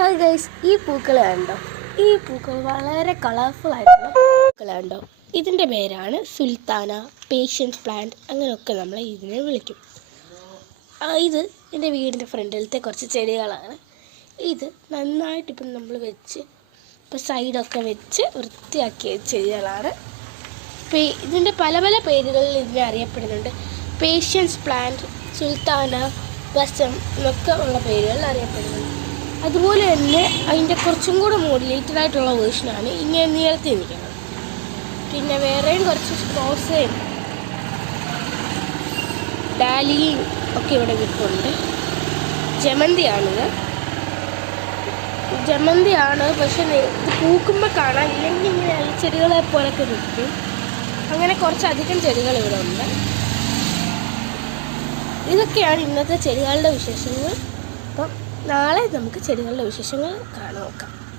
Hi guys, ഈ പൂക്കൾ കണ്ടോ? ഈ പൂക്കൾ വളരെ കളർഫുൾ ആയിട്ടുള്ള പൂക്കൾ കണ്ടോ? ഇതിൻ്റെ പേരാണ് സുൽത്താന, പേഷ്യൻസ് പ്ലാന്റ്, അങ്ങനെയൊക്കെ നമ്മൾ ഇതിനെ വിളിക്കും. ഇത് എൻ്റെ വീടിൻ്റെ ഫ്രണ്ടിലത്തെ കുറച്ച് ചെടികളാണ്. ഇത് നന്നായിട്ട് നമ്മൾ സൈഡൊക്കെ വെച്ച് വൃത്തിയാക്കിയ ചെടികളാണ്. ഇതിൻ്റെ പല പല പേരുകളിൽ ഇതിനെ അറിയപ്പെടുന്നുണ്ട്. പേഷ്യൻസ് പ്ലാന്റ്, സുൽത്താന, ബസം എന്നൊക്കെ ഉള്ള പേരുകളിൽ അറിയപ്പെടുന്നുണ്ട്. അതുപോലെ തന്നെ അതിൻ്റെ കുറച്ചും കൂടെ മോഡുലേറ്റഡ് ആയിട്ടുള്ള വേർഷനാണ് ഇങ്ങനെ നീളത്തിൽ നിൽക്കുന്നത്. പിന്നെ വേറെയും കുറച്ച് റോസയും ഡാലിയയും ഒക്കെ ഇവിടെ നിൽപ്പുണ്ട്. ജമന്തിയാണ്, പക്ഷെ ഇത് പൂക്കുമ്പോൾ കാണാൻ, ഇല്ലെങ്കിൽ ഇങ്ങനെ ചെടികളെ പോലൊക്കെ നിൽക്കും. അങ്ങനെ കുറച്ചധികം ചെടികൾ ഇവിടെ ഉണ്ട്. ഇതൊക്കെയാണ് ഇന്നത്തെ ചെടികളുടെ വിശേഷങ്ങൾ. അപ്പം നാളെ നമുക്ക് ചെടികളുടെ വിശേഷങ്ങൾ നോക്കാം.